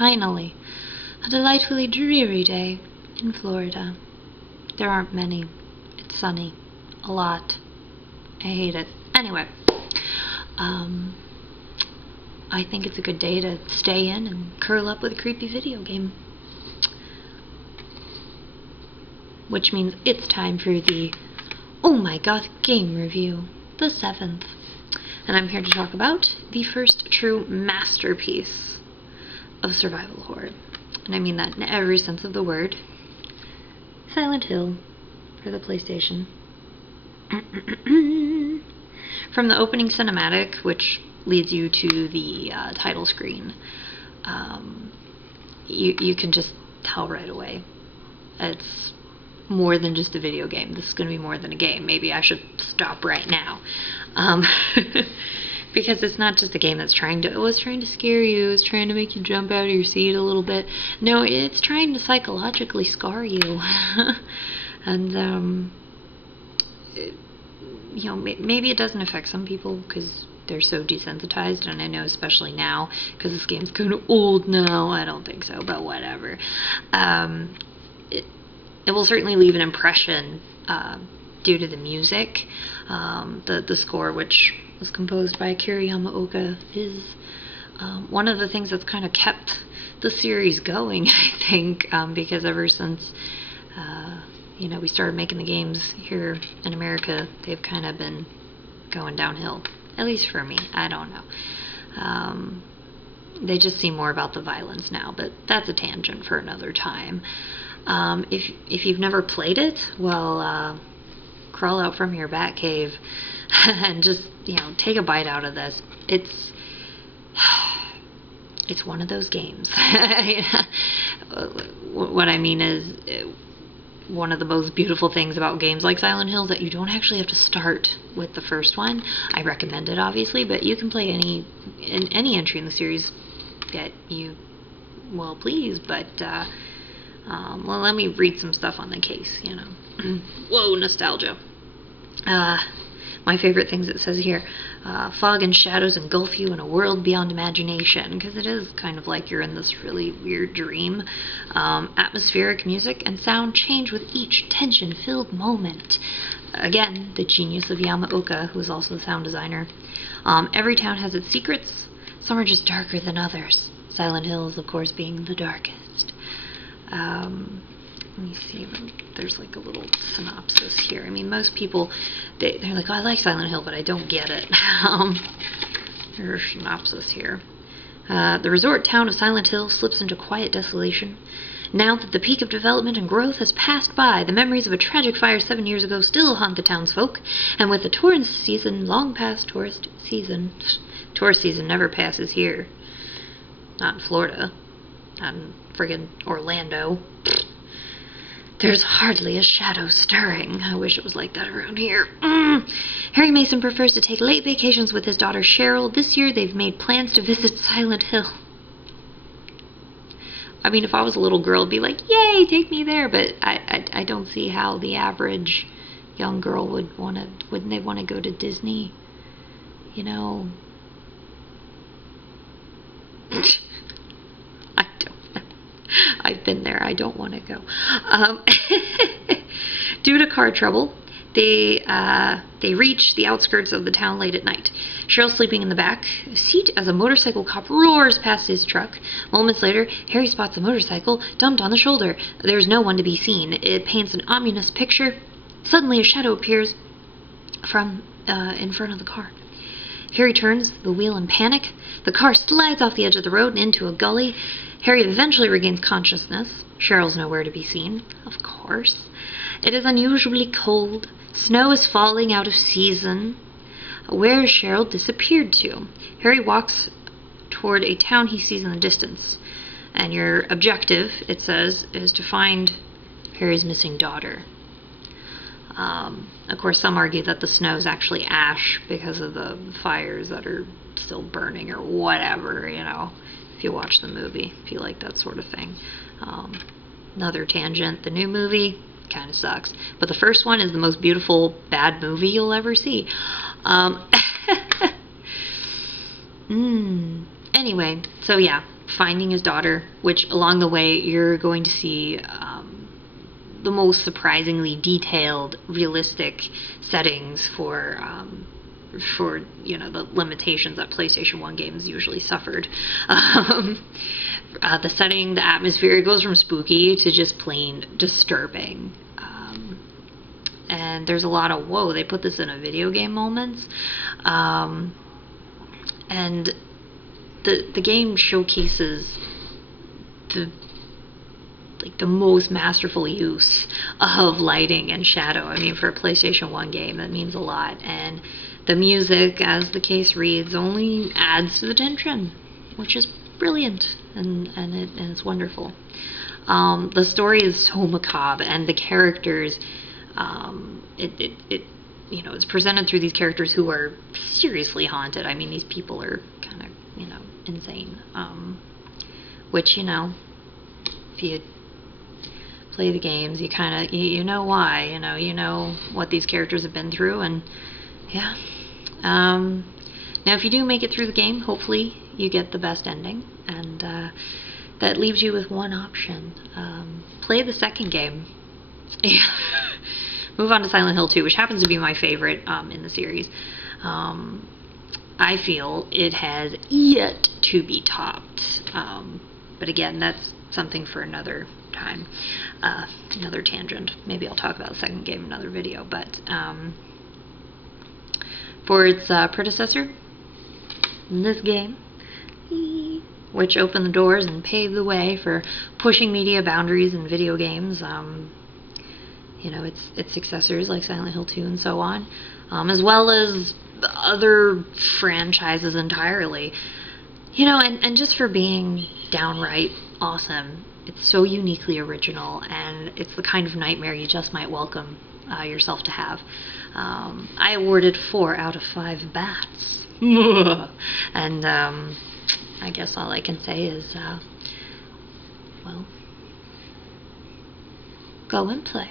finally, a delightfully dreary day in Florida. There aren't many. It's sunny. A lot. I hate it. Anyway, I think it's a good day to stay in and curl up with a creepy video game. Which means it's time for the Oh My Goth game review, the 7th. And I'm here to talk about the first true masterpiece of survival horror. And I mean that in every sense of the word. Silent Hill for the PlayStation. From the opening cinematic, which leads you to the title screen, you can just tell right away it's more than just a video game. This is going to be more than a game. Maybe I should stop right now. Because it's not just a game that's trying to scare you, it's trying to make you jump out of your seat a little bit. No, it's trying to psychologically scar you. And, you know, maybe it doesn't affect some people because they're so desensitized, and I know especially now, because this game's kind of old now, I don't think so, but whatever. It will certainly leave an impression due to the music. The score, which was composed by Akira Yamaoka, is one of the things that's kind of kept the series going, I think, because ever since you know, we started making the games here in America, they've kind of been going downhill. At least for me. I don't know. They just seem more about the violence now, but that's a tangent for another time. If you've never played it, well, crawl out from your bat cave and just, you know, take a bite out of this. It's one of those games. What I mean is, one of the most beautiful things about games like Silent Hill is that you don't actually have to start with the first one. I recommend it, obviously, but you can play any entry in the series that you, well, please, but, well, let me read some stuff on the case, you know. Whoa, nostalgia. My favorite things it says here, fog and shadows engulf you in a world beyond imagination, because it is kind of like you're in this really weird dream. Atmospheric music and sound change with each tension-filled moment. Again, the genius of Yamaoka, who is also the sound designer. Every town has its secrets. Some are just darker than others. Silent Hills, of course, being the darkest. Let me see, there's like a little synopsis here. I mean, most people, they're like, oh, I like Silent Hill, but I don't get it. There's a synopsis here. The resort town of Silent Hill slips into quiet desolation. Now that the peak of development and growth has passed by, the memories of a tragic fire 7 years ago still haunt the townsfolk, and with the tourist season long past tourist season never passes here. Not in Florida. Not in friggin' Orlando. There's hardly a shadow stirring. I wish it was like that around here. Harry Mason prefers to take late vacations with his daughter Cheryl. This year they've made plans to visit Silent Hill. I mean, if I was a little girl, I'd be like, yay, take me there. But I don't see how the average young girl would want to, wouldn't they want to go to Disney? You know? I don't. I've been there. I don't want to go. Due to car trouble, they reach the outskirts of the town late at night. Cheryl's sleeping in the back seat as a motorcycle cop roars past his truck. Moments later, Harry spots a motorcycle dumped on the shoulder. There's no one to be seen. It paints an ominous picture. Suddenly, a shadow appears from in front of the car. Harry turns the wheel in panic. The car slides off the edge of the road and into a gully. Harry eventually regains consciousness. Cheryl's nowhere to be seen, of course. It is unusually cold. Snow is falling out of season. Where has Cheryl disappeared to? Harry walks toward a town he sees in the distance. And your objective, it says, is to find Harry's missing daughter. Of course, some argue that the snow is actually ash because of the fires that are still burning or whatever, you know, if you watch the movie, if you like that sort of thing. Another tangent, the new movie kind of sucks, but the first one is the most beautiful bad movie you'll ever see. Anyway, so yeah, finding his daughter, which along the way you're going to see the most surprisingly detailed, realistic settings for the limitations that PlayStation 1 games usually suffered. The setting, the atmosphere, it goes from spooky to just plain disturbing. And there's a lot of, whoa, they put this in a video game moments. And the game showcases the most masterful use of lighting and shadow. I mean, for a PlayStation 1 game, that means a lot. And the music, as the case reads, only adds to the tension, which is brilliant, and it's wonderful. The story is so macabre, and the characters, it's presented through these characters who are seriously haunted. I mean, these people are kind of, insane. Which, if you play the games, you kind of, you know why, you know what these characters have been through, and yeah. Now, if you do make it through the game, hopefully you get the best ending, and that leaves you with one option. Play the second game. Move on to Silent Hill 2, which happens to be my favorite in the series. I feel it has yet to be topped. But again, that's something for another time. Another tangent. Maybe I'll talk about the second game in another video. But for its predecessor, this game, which opened the doors and paved the way for pushing media boundaries in video games, its successors like Silent Hill 2 and so on, as well as other franchises entirely. And just for being downright awesome. It's so uniquely original, and it's the kind of nightmare you just might welcome yourself to have. I awarded 4 out of 5 bats. And I guess all I can say is, well, go and play.